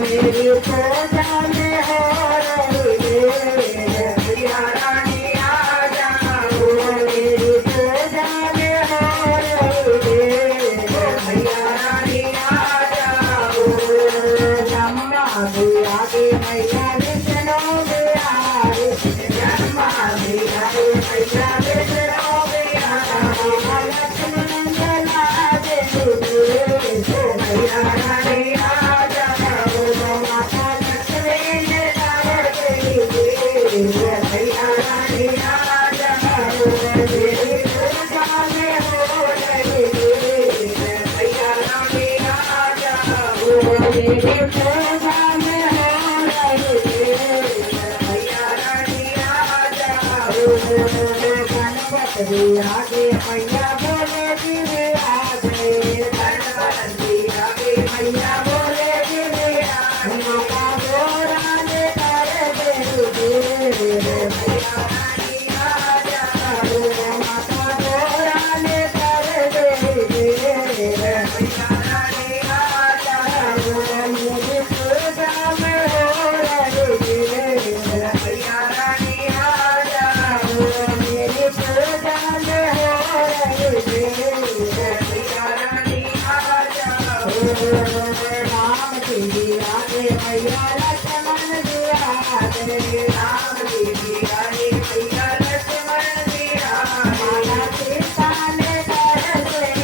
मेरी पूजा में हो रही है मैया रानी आ जाओ। मेरी पूजा में हो रही है मैया रानी आ जाओ। ब्रह्मा भी आगे मैया विष्णु भी आए। ब्रह्मा भी आए मैया विष्णु भी आए। लक्ष्मण जला दे मैया रानी आ जाओ। माता लक्ष्मी ने लाड़ गई मैया रानी आ जाओ। मेरी पूजा में हो रही है मैया रानी आ जाओ। मेरी पूजा में हो रही है मैया रानी आ जाओ। गणपति आगे मैया बोले दिवे आगे। गणपति आगे मैया बोले दिवे आगे। माता गोरा ने कर दे मैया रानी आ जाओ। माता गोरा ने कर दे मैया रानी आ जाओ। मेरी पूजा में हो रही है मैया रानी आ जाओ। मेरी पूजा में हो रही है मैया रानी आ जाओ। राम जी आगे मैया लक्ष्मण जी आगे। राम जी आगे मैया लक्ष्मण जी आगे। माता सीता ने कर दे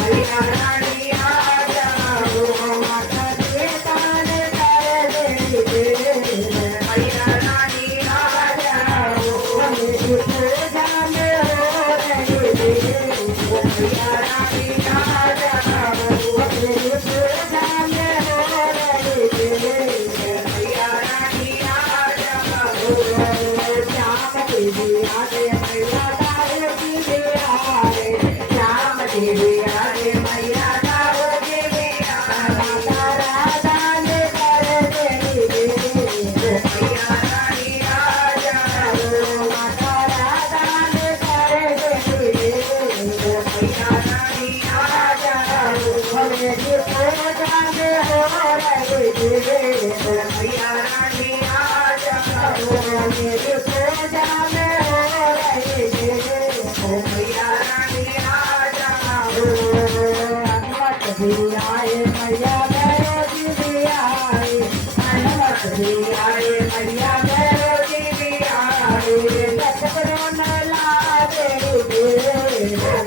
मैया रानी आ जाओ। माता सीता ने कर दे मैया रानी आ जाओ। मेरी पूजा में हो रही है मैया रानी आ जाओ। मेरी पूजा में हो रही है मैया रानी आ जाओ। श्याम देवी आगे मैया दाऊ जी भी आए। श्याम देवी आगे मैया दाऊ जी भी आए। माता राधा ने कर दे मैया रानी आ जाओ। माता राधा ने कर दे मैया रानी आ जाओ। मेरी पूजा में हो रही है मैया रानी आ जाओ। मेरी पूजा में हो रही है मैया रानी आ जाओ। हनुमत भी आए मैया भैरव जी भी आए। हनुमत भी आए मैया भैरव जी भी आए। लक्ष्मण न लागे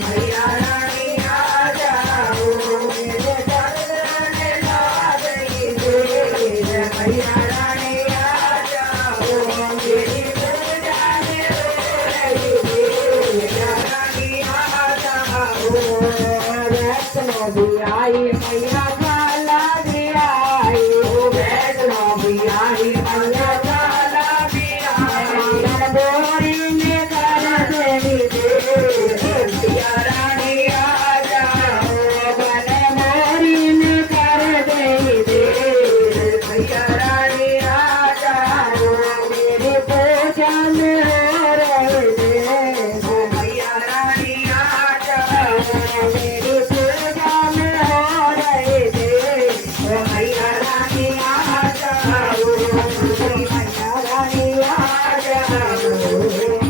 मैया रानी आ जाओ। मेरे चरण लागे मैया रानी आ जाओ। मेरी पूजा में हो रही है मैया रानी आ जाओ। वैष्णो भी आई मैया